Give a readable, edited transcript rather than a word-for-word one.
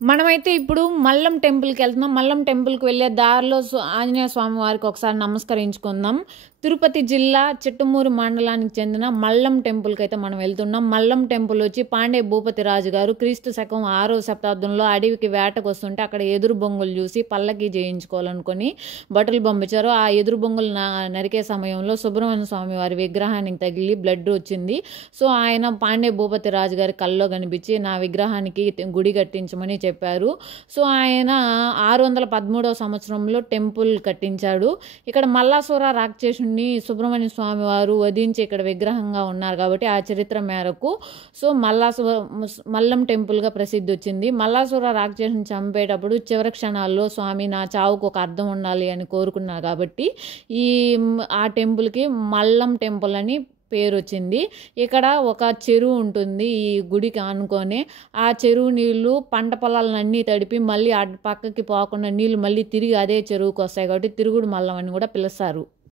మనమైతే ఇప్పుడు మల్లం టెంపుల్‌కి వెళ్తున్నాం. మల్లం టెంపుల్‌కి వెళ్ళే దారిలో ఆంజనేయ స్వామి వారికి ఒకసారి నమస్కరించుకుందాం. తిరుపతి జిల్లా చిట్టమూరు మండలానికి చెందిన మల్లం టెంపుల్‌కి అయితే మనం వెళ్తున్నాం. మల్లం టెంపుల్ వచ్చి పాండే భూపతి రాజు గారు క్రీస్తు శకం 6వ శతాబ్దంలో అడవికి వేటకు వస్తుంటే అక్కడ ఎదురు బొంగులు చూసి పల్లకి చేయించుకోవాలనుకొని బట్టలు పంపించారు. ఆ ఎదురు బొంగులు నరికే సమయంలో సుబ్రహ్మణ్య స్వామి వారి విగ్రహానికి తగిలి బ్లడ్ వచ్చింది. సో ఆయన పాండే భూపతి రాజు గారి కల్లో కనిపించి నా విగ్రహానికి గుడి కట్టించమని చెప్పారు. సో ఆయన 613వ సంవత్సరంలో టెంపుల్ కట్టించాడు. ఇక్కడ మల్లాసుర రాక్షసుని సుబ్రహ్మణ్య స్వామి వారు వధించి ఇక్కడ విగ్రహంగా ఉన్నారు కాబట్టి ఆ చరిత్ర మేరకు సో మల్లం టెంపుల్గా ప్రసిద్ధి వచ్చింది. మల్లాసుర రాక్షసుని చంపేటప్పుడు చివరి క్షణాల్లో స్వామి నా చావుకు ఒక అర్థం ఉండాలి అని కోరుకున్నారు కాబట్టి ఆ టెంపుల్కి మల్లం టెంపుల్ అని పేరు వచ్చింది. ఇక్కడ ఒక చెరువు ఉంటుంది ఈ గుడికి ఆనుకొని. ఆ చెరువు నీళ్లు పంట పొలాలన్నీ తడిపి మళ్ళీ పక్కకి పోకుండా నీళ్లు మళ్ళీ తిరిగి అదే చెరువుకి వస్తాయి కాబట్టి తిరుగుడు మల్లం అని కూడా పిలుస్తారు.